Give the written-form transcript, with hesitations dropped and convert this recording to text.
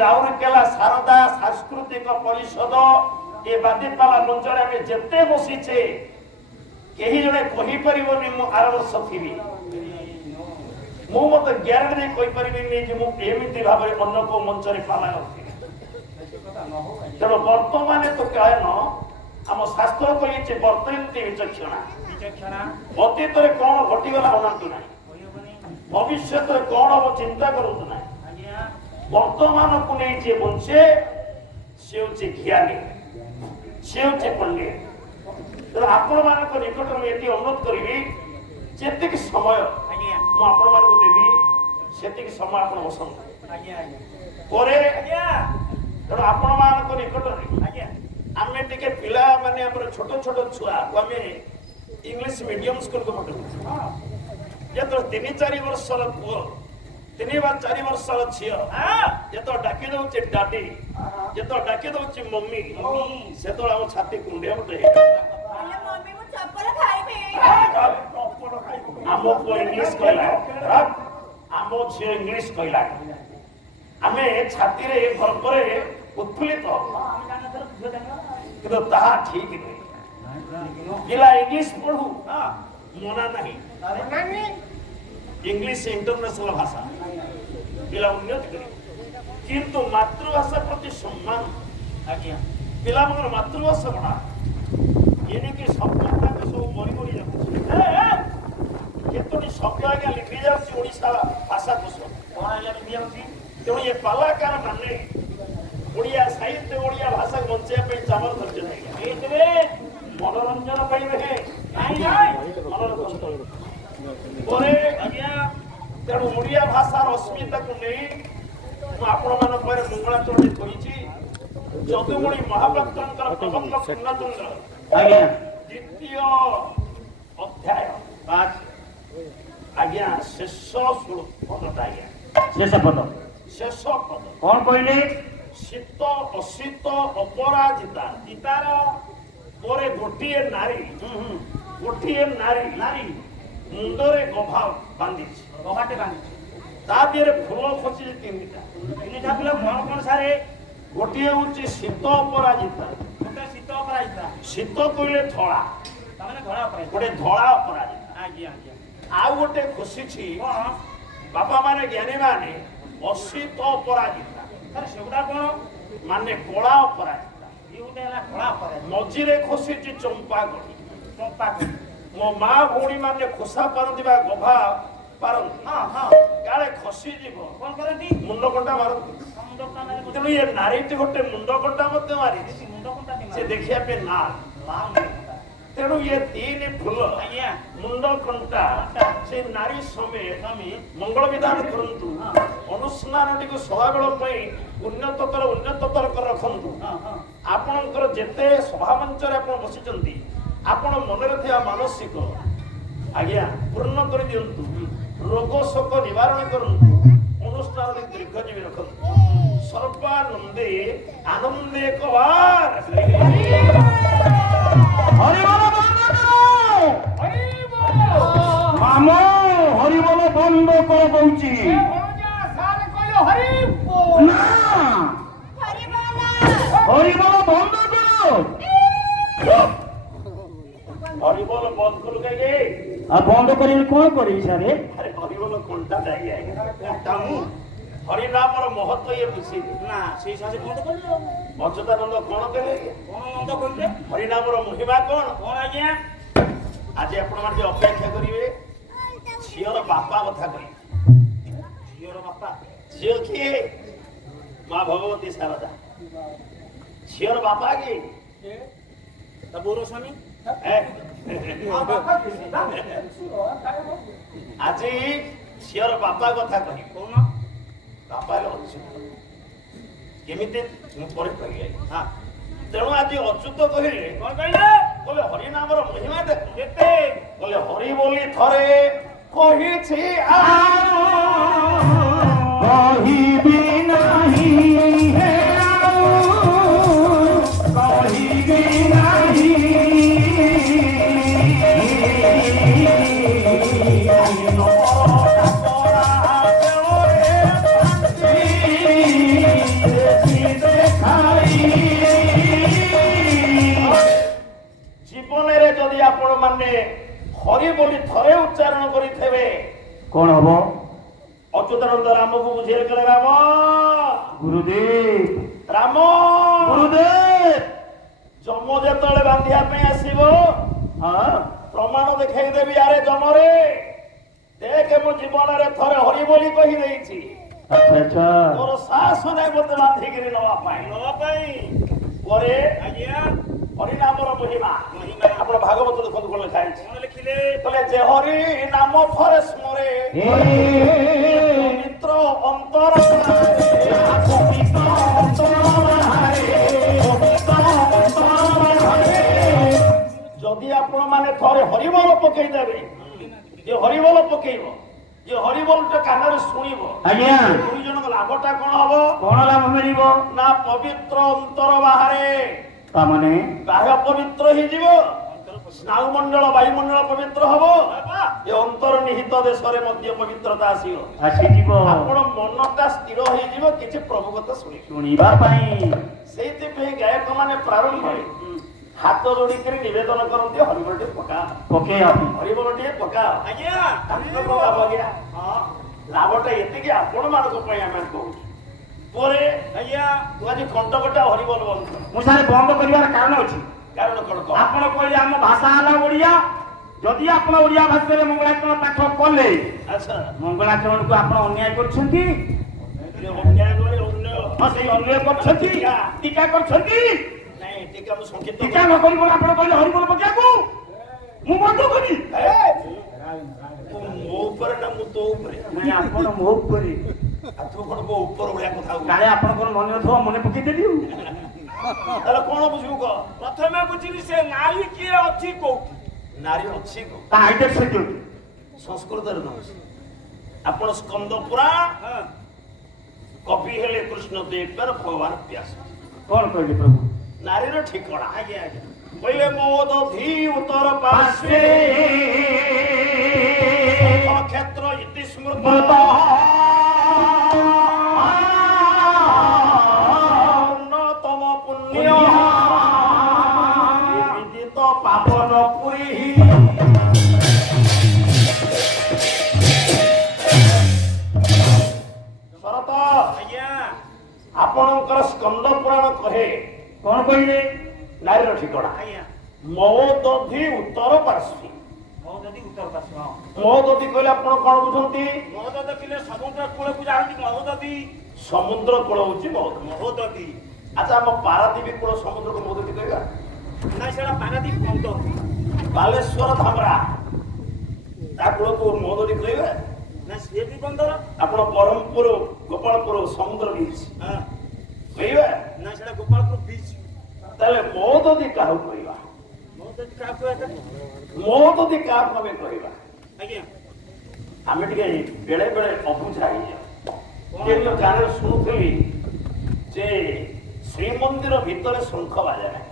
ରାଉରକେଲା ଶାରଦା ସାଂସ୍କୃତିକ ପରିଷଦ ଏ ବାଦିପାଲା ମଞ୍ଚରେ ଆମେ ଯେତେ ବସିଛେ କେହି ଜଣେ କହିପାରିବନି ମୁଁ ଆର ବର୍ଷ ଥିବି। ମୁଁ ମତେ ଗ୍ୟାରେଣ୍ଟି କହିପାରିବିନି ଯେ ମୁଁ ଏମିତି ଭାବରେ ଅନ୍ୟ କୋଉ ମଞ୍ଚରେ ପାଲା କରିଥିଲି। ତେଣୁ ବର୍ତ୍ତମାନ ତ କାରଣ ଆମ ଶାସ୍ତ୍ର କହିଛି ବର୍ତ୍ତନ୍ତି ବିଚକ୍ଷଣା। ଅତୀତରେ କଣ ଘଟିଗଲା ଅନାନ୍ତୁ ନାହିଁ, ଭବିଷ୍ୟତରେ କଣ ହବ ଚିନ୍ତା କରନ୍ତୁ ନାହିଁ। ବର୍ତ୍ତମାନକୁ ନେଇ ଯିଏ ବଞ୍ଚେ ସେ ହଉଛି ଜ୍ଞାନୀ, ସେ ହଉଛି ପଣ୍ଡିତ। ତେଣୁ ଆପଣମାନଙ୍କ ନିକଟରେ ମୁଁ ଏଠି ଅନୁରୋଧ କରିବି ଯେତିକି ସମୟ ମୁଁ ଆପଣମାନଙ୍କୁ ଦେବି ସେତିକି ସମୟ ଆପଣ ବସନ୍ତୁ। ପରେ ତେଣୁ ଆପଣମାନଙ୍କ ନିକଟରେ ଆମେ ଟିକେ ପିଲାମାନେ ଆମର ଛୋଟ ଛୋଟ ଛୁଆକୁ ଆମେ ଇଂଲିଶ ମିଡିୟମ ସ୍କୁଲକୁ ପଠଉଛୁ। ଯେତେବେଳେ 3-4 ବର୍ଷର ପୁଅ 3 ବା 4 ବର୍ଷର ଝିଅ ଯେତେବେଳେ ଡାକି ଦଉଛି ଡାଡି, ଯେତେବେଳେ ଡାକି ଦଉଛି ମମି, ସେତେବେଳେ ଆମ ଛାତି କୁଣ୍ଡିଆ ଉଠେ। ଆମ ପୁଅ ଇଂଲିଶ କହିଲା, ଆମ ଝିଅ ଇଂଲିଶ କହିଲା, ଆମେ ଛାତିରେ ଗର୍ବରେ ଉତ୍ଫୁଲ୍ଲିତ, କିନ୍ତୁ ତାହା ଠିକ ନୁହେଁ। ପିଲା ଇଂଲିଶ ପଢୁ ମନା ନାହିଁ, ଇଂଲିଶ ଇଣ୍ଟରନ୍ୟାସନାଲ ଭାଷା, ପିଲା ଉନ୍ନତି କରିବେ, କିନ୍ତୁ ମାତୃଭାଷା ପ୍ରତି ସମ୍ମାନ। ପିଲାଙ୍କର ମାତୃଭାଷା ପଢା ଏଣିକି ଶବ୍ଦ ସବୁ ମରି ମରି ଯାଉଛି। କେତୋଟି ଶବ୍ଦ ଆଜ୍ଞା ଲିଭି ଯାଉଛି ଓଡ଼ିଶା ଭାଷା କୋଷ ଲିଭି ଯାଉଛି। ତେଣୁ ଏ ପାଲାକାର ମାନେ ଓଡ଼ିଆ ସାହିତ୍ୟ ଓଡ଼ିଆ ଭାଷାକୁ ବଞ୍ଚେଇବା ପାଇଁ ଚାମର ଧୈର୍ଯ୍ୟ ନାହିଁ, ମନୋରଞ୍ଜନ ପାଇଁ ନୁହେଁ। ପରେ ଆଜ୍ଞା ତେଣୁ ଓଡ଼ିଆ ଭାଷାର ଅସ୍ମିତାକୁ ନେଇ ମୁଁ ଆପଣମାନଙ୍କ ପରେ ମଙ୍ଗଳାଚରଣୀ କହିଛି। ଯଦୁମଣି ମହାପାତ୍ରଙ୍କର ପ୍ରବନ୍ଧ ପୂର୍ଣ୍ଣଚନ୍ଦ୍ର ଦ୍ୱିତୀୟ ଅଧ୍ୟାୟ ଆଜ୍ଞା ଶେଷ ପଦଟା ଆଜ୍ଞା ଶେଷ ପଦ କଣ କହିଲେ? ଶୀତ ଅଶୀତ ଅପରାଜିତା। ଜିତାର ପରେ ଗୋଟିଏ ନାରୀ ମୁଣ୍ଡରେ ଗଭା ବାନ୍ଧିଛି, ତା ଦେହରେ ଫୁଲ ଖୋଚିଛି 3ଟା ଫୁଲ କଣ ସାରେ? ଗୋଟିଏ ହଉଛି ଶୀତ ଅପରାଜିତା। ଶୀତ କହିଲେ ଧଳା, ଗୋଟେ ଧଳା ଅପରାଜିତା। ଆଉ ଗୋଟେ ଖୋସିଛି ବାପା ମାନେ ଜ୍ଞାନୀ ମାନେ ଅଶୀତ ଅପରାଜିତା। ସେଗୁଡା କଣ ମାନେ କଳା ଅପରାଜିତା। ମଝିରେ ଖୋସିଛି ଚମ୍ପା ଗଳି। ମୋ ମା ଭଉଣୀ ମାନେ ଖୋସା ପାରନ୍ତି ବା ଗଭା ପାରନ୍ତି, କାଳେ ଖସିଯିବ କଣ କରନ୍ତି? ମୁଣ୍ଡ କଣ୍ଟା ମାରନ୍ତି। ତେଣୁ ଏ ନାରୀଟି ଗୋଟେ ମୁଣ୍ଡ କଣ୍ଟା ମଧ୍ୟ ମାରିଛି, ସେ ଦେଖିବା ପାଇଁ ନା। ତେଣୁ ଏ 3 ଫୁଲ ମୁଣ୍ଡ କଣ୍ଟା ସେ ନାରୀ ସମେତ ମଙ୍ଗଳ ବିଧାନ କରନ୍ତୁ। ଅନୁଷ୍ଠାନଟିକୁ ସଦାବେଳ ପାଇଁ ଉନ୍ନତତର କରି ରଖନ୍ତୁ। ଆପଣଙ୍କର ଯେତେ ସଭା ମଞ୍ଚରେ ଆପଣ ବସିଛନ୍ତି ଆପଣ ମନରେ ଥିବା ମାନସିକ ଆଜ୍ଞା ପୂର୍ଣ୍ଣ କରି ଦିଅନ୍ତୁ, ରୋଗ ଶୋକ ନିବାରଣ କରନ୍ତୁ, ଅନୁଷ୍ଠାନରେ ଦୀର୍ଘଜୀବୀ ରଖନ୍ତୁ। ସର୍ବାନନ୍ଦେ ଆନନ୍ଦେ କବାର হরিবল বন্ধ কর বলছি হরিবল বন্ধ করো। হরিবল বন্ধ করু কে আর বন্ধ করি কোন করি সারে? আরে হরিবল কোনটা যাই হরিনামর মহত্ব ইয়ে বুঝি না, সেই সাথে বন্ধ করল। অচ্যুতানন্দ কোন কলে কোন বন্ধ করলে? হরিনামর মহিমা কোন কোন আজ্ঞা? আজ আপনার যে অপেক্ষা করিবে ঝিওর বাপা কথা কই। ঝিওর বাপা ঝিও কি? মা ভগবতী শারদা। ঝিওর বাপা কি? তা বড় স্বামী। আজি ঝিওর বাপা কথা কই। কোন বাপা অচ্যুত? কেমিতি ମୁଁ ପରେ କହିବି। ହଁ ତେଣୁ ଆଜି ଅଚ୍ୟୁତ କହିଲେ କଣ କହିଲେ? କହିଲେ ହରିନାମର ମହିମା ଦେଖ କେତେ। କହିଲେ ହରି ବୋଲି ଥରେ କହିଛି କହିବି ନାହିଁ ହେ କହିବି ନାହିଁ ହରି ବୋଲି ଥରେ ଉଚ୍ଚାରଣ କରିଥିବେ କଣ ହବ? ଅଚ୍ୟୁତାନନ୍ଦ ରାମକୁ ବୁଝେଇ କଲେ ରାମ ଗୁରୁଦେବ ରାମ ଗୁରୁଦେବ ଯମ ଯେତେବେଳେ ବାନ୍ଧିବା ପାଇଁ ଆସିବ ହଁ ପ୍ରମାଣ ଦେଖେଇ ଦେବି ଆରେ ଯମରେ ଦେଖେ ମୋ ଜୀବନରେ ଥରେ ହରି ବୋଲି କହିଦେଇଛି ଆଚ୍ଛା ଆଚ୍ଛା ତୋର ସାହସ ନାହିଁ ମତେ ବାନ୍ଧିକିରି ନବା ପାଇଁ ପରେ ଆଜ୍ଞା ହରିନାମର ମହିମା ଆପଣ ଭାଗବତ ଦେଖନ୍ତୁ କଣ ଲେଖା ହେଇଛି କଣ ଲେଖିଲେ? କହିଲେ ଯେ ହରି ନାମ ଥରେ ସ୍ମରେ ପବିତ୍ର ଅନ୍ତର ଯଦି ଆପଣ ମାନେ ଥରେ ହରିବୋଲ ପକେଇଦେବେ ଯେ ହରିବୋଲ ପକେଇବ ଯେ ହରିବୋଲଟା କାନରେ ଶୁଣିବ ଆଜ୍ଞା ଦୁଇ ଜଣଙ୍କ ଲାଭଟା କଣ ହବ କଣ ଲାଭ ମିଳିବ? ନା ପବିତ୍ର ଅନ୍ତର ବାହାରେ ତାମାନେ ବାହ୍ୟ ପବିତ୍ର ହେଇଯିବ ସ୍ନାୟୁମଣ୍ଡଳ ବାୟୁମଣ୍ଡଳ ପବିତ୍ର ହବ ଏ ଅନ୍ତର୍ନିହିତ ଦେଶରେ ମଧ୍ୟ ପବିତ୍ରତା ଆସିବ ଆସିଯିବ ଆପଣ ମନଟା ସ୍ଥିର ହେଇଯିବ କିଛି ପ୍ରଭୁ କଥା ଶୁଣିବ ଶୁଣିବା ପାଇଁ ସେଇଥିପାଇଁ ଗାୟକ ମାନେ ପ୍ରାରମ୍ଭରେ ହାତ ଯୋଡ଼ିକରି ନିବେଦନ କରନ୍ତି ହରିବୋଲ ଟିକେ ପକା ପକେଇବା ପାଇଁ ହରିବୋଲ ଟିକେ ପକା ଆଜ୍ଞା ତାଙ୍କର କଣ ଲାଭ ଆଜ୍ଞା ଲାଭଟା ଏତିକି ଆପଣ ମାନଙ୍କ ପାଇଁ ଆମେ କହୁଛୁ ପରେ ଆଜ୍ଞା ତୁ ଆଜି କଣ୍ଟକଟା ହରିବୋଲ ବନ୍ଦ କର ମୁଁ ସାର୍ ବନ୍ଦ କରିବାର କାରଣ ଅଛି କାରଣ କଣ କହ ଆପଣ କହିଲେ ଆମ ଭାଷା ହେଲା ଓଡ଼ିଆ ଯଦି ଆପଣ ଓଡ଼ିଆ ଭାଷାରେ ମଙ୍ଗଳାଚରଣ ପାଠ କଲେ ଆଚ୍ଛା ମଙ୍ଗଳାଚରଣକୁ ଆପଣ ଅନ୍ୟାୟ କରୁଛନ୍ତି ଅନ୍ୟାୟ ନୁହେଁ ଅନ୍ୟ ହଁ ସେଇ ଅନ୍ୟାୟ କରୁଛନ୍ତି ଟୀକା କରୁଛନ୍ତି ନାଇଁ ଟିକେ ମୁଁ ସଂକ୍ଷିପ୍ତ ଟୀକା ନ କରିବ ଆପଣ କହିଲେ ହରିବୋଲ ପକେଇବାକୁ ମୁଁ ବନ୍ଦ କରି ତୁ ମୋ ଉପରେ ନା ମୁଁ ତୋ ଉପରେ ନାଇଁ ଆପଣ ମୋ ଉପରେ ଆଉ ତୁ କଣ ମୋ ଉପର ଭଳିଆ କଥା ହଉ କାଳେ ଆପଣଙ୍କର ମନେ ନଥିବ ମନେ ପକେଇଦେଲି ତାହେଲେ କଣ ବୁଝିବୁ କହ ପ୍ରଥମେ ବୁଝିଲି ସେ ନାରୀ କିଏ ଅଛି କୋଉଠି? ନାରୀ ଅଛି କଣ ତା ଆଇଡେଣ୍ଟ ସିକ୍ୟୁରିଟି ସଂସ୍କୃତରେ ଦଉଛି ଆପଣ ସ୍କନ୍ଦ ପୁରାଣ ହଁ କବି ହେଲେ କୃଷ୍ଣ ଦେବର ଭଗବାନ ବ୍ୟାସ କଣ କହିଲେ ପ୍ରଭୁ ନାରୀର ଠିକଣା ଆଜ୍ଞା ଆଜ୍ଞା କହିଲେ ମୋ ଦଧି ଉତ୍ତର ପାର୍ଶ୍ୱେ କ୍ଷେତ୍ର ଇତି ସ୍ମୃତ ଅନ୍ନତମ ପୁଣ୍ୟ ବିଦିତ ପାବନ ପୁରୀ ଶରତ ଆଜ୍ଞା ଆପଣଙ୍କର ସ୍କନ୍ଦ ପୁରାଣ କହେ କଣ କହିଲେ ନାରୀର ଠିକଣା ଆଜ୍ଞା ମୋ ଦଧି ଉତ୍ତର ପାର୍ଶ୍ୱେ ମୋ ଯଦି ଉତ୍ତର ପାର୍ଶ୍ୱ ମୋ ଦଧି କହିଲେ ଆପଣ କଣ ବୁଝନ୍ତି ମହୋଦ ଦେଖିଲେ ସମୁଦ୍ର କୂଳକୁ ଯାଆନ୍ତି ମହୋଦୀ ସମୁଦ୍ର କୂଳ ହଉଛି ମହୋଦଧି ମହୋଦୀ ଆଚ୍ଛା ଆମ ପାରାଦୀପ କୂଳ ସମୁଦ୍ରକୁ ମହୋଦଧି କହିବା ନାଇଁ ସେଟା ପାରାଦୀପ କନ୍ଦ ବାଲେଶ୍ୱର ଧାମରା ତା କୂଳକୁ ମହୋଦଧି କହିବା ନା ସିଏ ବି ବନ୍ଦର ଆପଣ ବ୍ରହ୍ମପୁର ଗୋପାଳପୁର ସମୁଦ୍ର ବିଚ୍ ହଁ କହିବା ନା ସେଟା ଗୋପାଳପୁର ବିଚ୍ ତାହେଲେ ମହୋଦଧି କାହାକୁ କହିବା ମହୋଦୀ କାହାକୁ ଏଟା ମହୋଦଧି କାହାକୁ ଆମେ କହିବା ଆଜ୍ଞା ଆମେ ଟିକେ ବେଳେ ବେଳେ ଅବୁଝା ହେଇଯାଉ କିନ୍ତୁ ଗାଁରେ ଶୁଣୁଥିଲି ଯେ ଶ୍ରୀମନ୍ଦିର ଭିତରେ ଶଙ୍ଖ ବାଜା ନାହିଁ